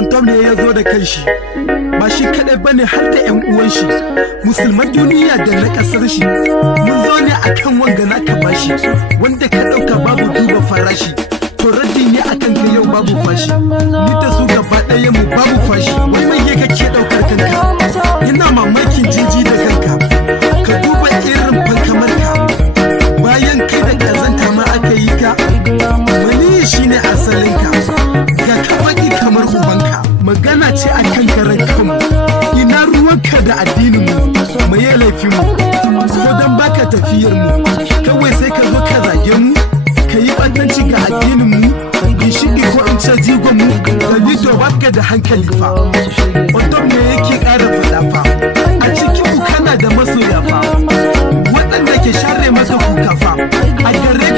Kwantom ne ya zo da kanshi, ba shi kaɗai bane har da 'yan uwan shi, musulman duniya da na ƙasar shi. Mun zo ne akan wanga naka bashi, wanda ka ɗauka babu duba farashi. To raddi ne akan ka yau babu fashi, ni da su gaba ɗaya mu babu fashi. Wai mai kake ɗaukar kanka, ina mamakin jinji da kanka. Ka duba irin fankamar ka, bayan kai da ƙazanta ma aka yi ka. Wani shine asalin ka, ga ka baki kamar ubanka. Magana ce akan karan kanmu, ina ruwanka da addinin mu, mai ya laifin mu, ko dan baka tafiyar mu, kawai sai ka zo ka zage mu, ka yi ɓantanci ga addinin mu, ginshiki ko in ce jigon mu. Dalito baka da hankali fa, Kwantom ne yake ƙara faɗa fa, a cikin ku kana da masoya fa, waɗanda ke share masa kuka fa, a gare